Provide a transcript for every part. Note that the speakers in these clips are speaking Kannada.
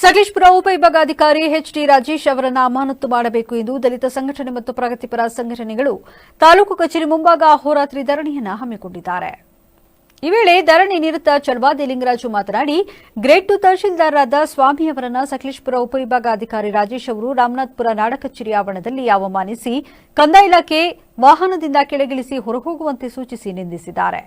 ಸಕಲೇಶಪುರ ಉಪವಿಭಾಗಾಧಿಕಾರಿ ಎಚ್ಡಿ ರಾಜೇಶ್ ಅವರನ್ನು ಅಮಾನತು ಮಾಡಬೇಕು ಎಂದು ದಲಿತ ಸಂಘಟನೆ ಮತ್ತು ಪ್ರಗತಿಪರ ಸಂಘಟನೆಗಳು ತಾಲೂಕು ಕಚೇರಿ ಮುಂಭಾಗ ಅಹೋರಾತ್ರಿ ಧರಣಿಯನ್ನು ಹಮ್ಮಿಕೊಂಡಿದ್ದಾರೆ. ಈ ವೇಳೆ ಧರಣಿ ನಿರತ ಚಲವಾದಿ ಲಿಂಗರಾಜು ಮಾತನಾಡಿ, ಗ್ರೇಡ್ 2 ತಹಶೀಲ್ದಾರರಾದ ಸ್ವಾಮಿ ಅವರನ್ನ ಸಕಲೇಶಪುರ ಉಪವಿಭಾಗಾಧಿಕಾರಿ ರಾಜೇಶ್ ಅವರು ರಾಮನಾಥಪುರ ನಾಡ ಕಚೇರಿ ಆವರಣದಲ್ಲಿ ಅವಮಾನಿಸಿ ಕಂದಾಯ ಇಲಾಖೆ ವಾಹನದಿಂದ ಕೆಳಗಿಳಿಸಿ ಹೊರಹೋಗುವಂತೆ ಸೂಚಿಸಿ ನಿಂದಿಸಿದ್ದಾರೆ.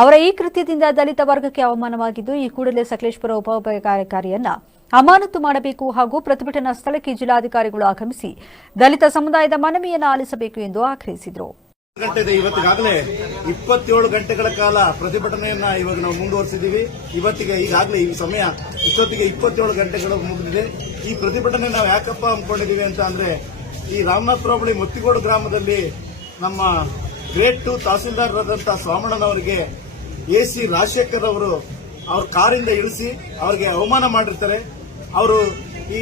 ಅವರ ಈ ಕೃತ್ಯದಿಂದ ದಲಿತ ವರ್ಗಕ್ಕೆ ಅವಮಾನವಾಗಿದ್ದು, ಈ ಕೂಡಲೇ ಸಕಲೇಶಪುರ ಉಪವಿಭಾಗಾಧಿಕಾರಿಯನ್ನ ಅಮಾನತು ಮಾಡಬೇಕು ಹಾಗೂ ಪ್ರತಿಭಟನಾ ಸ್ಥಳಕ್ಕೆ ಜಿಲ್ಲಾಧಿಕಾರಿಗಳು ಆಗಮಿಸಿ ದಲಿತ ಸಮುದಾಯದ ಮನವಿಯನ್ನು ಆಲಿಸಬೇಕು ಎಂದು ಆಗ್ರಹಿಸಿದರು. ಇವತ್ತಿಗಾಗಲೇ 27 ಗಂಟೆಗಳ ಕಾಲ ಪ್ರತಿಭಟನೆಯನ್ನ ಇವಾಗ ನಾವು ಮುಂದುವರಿಸಿದ್ದೀವಿ. ಇವತ್ತಿಗೆ ಈಗಾಗಲೇ ಈ ಸಮಯ ಇಷ್ಟೊತ್ತಿಗೆ 27 ಗಂಟೆಗಳು ಮುಗಿದಿದೆ. ಈ ಪ್ರತಿಭಟನೆ ನಾವು ಯಾಕಪ್ಪ ಹಮ್ಮಿಕೊಂಡಿದ್ದೀವಿ ಅಂತ ಅಂದ್ರೆ, ಈ ರಾಮನಾಥಪುರ ಬಳಿ ಮುತ್ತಿಗೋಡು ಗ್ರಾಮದಲ್ಲಿ ನಮ್ಮ ಗ್ರೇಡ್ 2 ತಹಸೀಲ್ದಾರರಾದಂತಹ ಸ್ವಾಮಣ್ಣನವರಿಗೆ ಎಸಿ ರಾಜಶೇಖರ್ ಅವರು ಅವ್ರ ಕಾರಿಂದ ಇಳಿಸಿ ಅವರಿಗೆ ಅವಮಾನ ಮಾಡಿರ್ತಾರೆ. ಅವರು ಈ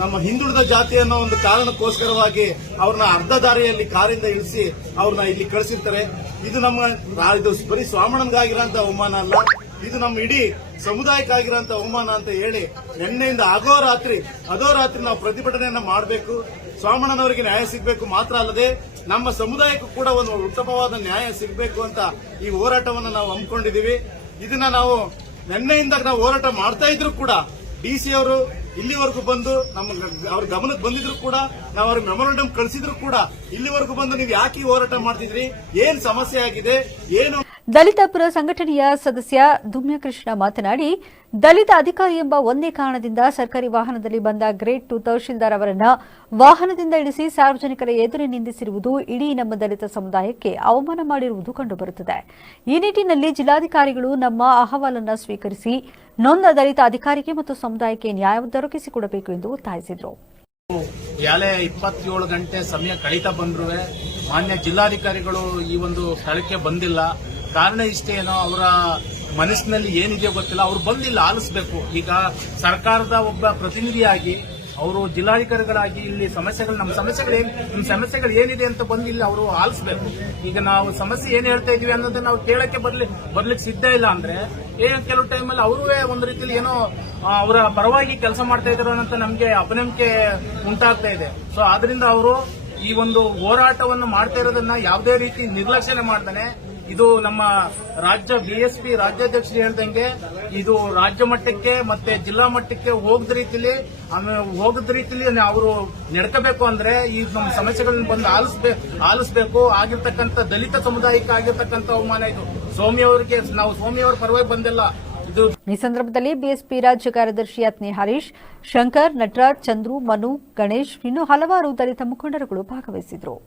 ನಮ್ಮ ಹಿಂದುಳಿದ ಜಾತಿ ಅನ್ನೋ ಒಂದು ಕಾರಣಕ್ಕೋಸ್ಕರವಾಗಿ ಅವ್ರನ್ನ ಅರ್ಧ ದಾರಿಯಲ್ಲಿ ಕಾರಿಂದ ಇಳಿಸಿ ಅವ್ರನ್ನ ಇಲ್ಲಿ ಕಳಿಸಿರ್ತಾರೆ. ಇದು ಇದು ಬರೀ ಸ್ವಾಮಣ್ಣನಿಗಾಗಿರೋಂಥ ಅವಮಾನ ಅಲ್ಲ, ಇದು ನಮ್ಮ ಇಡೀ ಸಮುದಾಯಕ್ಕಾಗಿರೋಂಥ ಅವಮಾನ ಅಂತ ಹೇಳಿ ನಿನ್ನೆಯಿಂದ ಅಧೋರಾತ್ರಿ ನಾವು ಪ್ರತಿಭಟನೆಯನ್ನ ಮಾಡಬೇಕು. ಸ್ವಾಮಣ್ಣನವರಿಗೆ ನ್ಯಾಯ ಸಿಗಬೇಕು ಮಾತ್ರ ಅಲ್ಲದೆ ನಮ್ಮ ಸಮುದಾಯಕ್ಕೂ ಕೂಡ ಒಂದು ಉತ್ತಮವಾದ ನ್ಯಾಯ ಸಿಗಬೇಕು ಅಂತ ಈ ಹೋರಾಟವನ್ನು ನಾವು ಹಮ್ಮಿಕೊಂಡಿದ್ದೀವಿ. ಇದನ್ನ ನಾವು ನಿನ್ನೆಯಿಂದ ನಾವು ಹೋರಾಟ ಮಾಡ್ತಾ ಇದ್ರು ಕೂಡ ಡಿಸಿ ಅವರು ಇಲ್ಲಿವರೆಗೂ ಬಂದು ಅವ್ರ ಗಮನಕ್ಕೆ ಬಂದಿದ್ರು ಕೂಡ, ನಾವು ಅವ್ರಿಗೆ ಮೆಮೊರಂಡಮ್ ಕಳಿಸಿದ್ರು ಕೂಡ ಇಲ್ಲಿವರೆಗೂ ಬಂದು ನೀವು ಯಾಕೆ ಹೋರಾಟ ಮಾಡ್ತಿದ್ರಿ, ಏನ್ ಸಮಸ್ಯೆ ಆಗಿದೆ, ಏನು. ದಲಿತ ಪರ ಸಂಘಟನೆಯ ಸದಸ್ಯ ದುಮ್ಯಕೃಷ್ಣ ಮಾತನಾಡಿ, ದಲಿತ ಅಧಿಕಾರಿ ಎಂಬ ಒಂದೇ ಕಾರಣದಿಂದ ಸರ್ಕಾರಿ ವಾಹನದಲ್ಲಿ ಬಂದ ಗ್ರೇಡ್ 2 ತಹಶೀಲ್ದಾರ್ ಅವರನ್ನ ವಾಹನದಿಂದ ಇಳಿಸಿ ಸಾರ್ವಜನಿಕರ ಎದುರು ನಿಂದಿಸಿರುವುದು ಇಡೀ ನಮ್ಮ ದಲಿತ ಸಮುದಾಯಕ್ಕೆ ಅವಮಾನ ಮಾಡಿರುವುದು ಕಂಡುಬರುತ್ತದೆ. ಈ ನಿಟ್ಟಿನಲ್ಲಿ ಜಿಲ್ಲಾಧಿಕಾರಿಗಳು ನಮ್ಮ ಅಹವಾಲನ್ನು ಸ್ವೀಕರಿಸಿ ನೊಂದ ದಲಿತ ಅಧಿಕಾರಿಗೆ ಮತ್ತು ಸಮುದಾಯಕ್ಕೆ ನ್ಯಾಯ ದೊರಕಿಸಿಕೊಡಬೇಕು ಎಂದು ಒತ್ತಾಯಿಸಿದರು. ಯಾಲೆ 27 ಗಂಟೆ ಸಮಯ ಕಳೀತಾ ಬಂದ್ರು ಮಾನ್ಯ ಜಿಲ್ಲಾಧಿಕಾರಿಗಳು ಈ ಒಂದು ಸ್ಥಳಕ್ಕೆ ಬಂದಿಲ್ಲ. ಕಾರಣ ಇಷ್ಟೇನೋ, ಅವರ ಮನಸ್ಸಿನಲ್ಲಿ ಏನಿದೆಯೋ ಗೊತ್ತಿಲ್ಲ, ಅವ್ರು ಬಂದಿಲ್ಲ, ಆಲಿಸಬೇಕು. ಈಗ ಸರ್ಕಾರದ ಒಬ್ಬ ಪ್ರತಿನಿಧಿಯಾಗಿ ಅವರು ಜಿಲ್ಲಾಧಿಕಾರಿಗಳಾಗಿ ಇಲ್ಲಿ ನಮ್ಮ ಸಮಸ್ಯೆಗಳು ಏನಿದೆ ಅಂತ ಬಂದಿಲ್ಲ ಅವರು ಆಲಿಸಬೇಕು. ಈಗ ನಾವು ಸಮಸ್ಯೆ ಏನ್ ಹೇಳ್ತಾ ಇದೀವಿ ಅನ್ನೋದನ್ನ ನಾವು ಕೇಳಕ್ಕೆ ಬರ್ಲಿಕ್ಕೆ ಸಿದ್ಧ ಇಲ್ಲ ಅಂದ್ರೆ ಕೆಲವು ಟೈಮಲ್ಲಿ ಅವರೂ ಒಂದು ರೀತಿಯಲ್ಲಿ ಏನೋ ಅವರ ಪರವಾಗಿ ಕೆಲಸ ಮಾಡ್ತಾ ಇದ್ರು ಅಂತ ನಮ್ಗೆ ಅಪನಂಬಿಕೆ ಉಂಟಾಗ್ತಾ ಇದೆ. ಸೊ ಆದ್ರಿಂದ ಅವರು ಈ ಒಂದು ಹೋರಾಟವನ್ನು ಮಾಡ್ತಾ ಇರೋದನ್ನ ಯಾವುದೇ ರೀತಿ ನಿರ್ಲಕ್ಷ್ಯನೆ ಮಾಡ್ತಾನೆ. ಇದು ನಮ್ಮ ರಾಜ್ಯ ಬಿಎಸ್ಪಿ ರಾಜ್ಯಾಧ್ಯಕ್ಷರು ಹೇಳ್ದಂಗೆ ಇದು ರಾಜ್ಯ ಮಟ್ಟಕ್ಕೆ ಮತ್ತೆ ಜಿಲ್ಲಾ ಮಟ್ಟಕ್ಕೆ ಹೋಗದ ರೀತಿಲಿ ಅವರು ನಡ್ಕೋಬೇಕು. ಅಂದ್ರೆ ಈ ನಮ್ಮ ಸಮಸ್ಯೆಗಳನ್ನ ಬಂದು ಆಲಿಸಬೇಕು. ಆಗಿರ್ತಕ್ಕಂಥ ದಲಿತ ಸಮುದಾಯಕ್ಕೆ ಆಗಿರ್ತಕ್ಕಂಥ ಅವಮಾನ ಇದು. ನಾವು ಸೋಮಿಯವರ ಪರವಾಗಿ ಬಂದಿಲ್ಲ. ಈ ಸಂದರ್ಭದಲ್ಲಿ ಬಿಎಸ್ಪಿ ರಾಜ್ಯ ಕಾರ್ಯದರ್ಶಿ ಅತ್ನಿ ಹರೀಶ್, ಶಂಕರ್, ನಟರಾಜ್, ಚಂದ್ರು, ಮನು, ಗಣೇಶ್ ಇನ್ನೂ ಹಲವಾರು ದಲಿತ ಮುಖಂಡರುಗಳು ಭಾಗವಹಿಸಿದರು.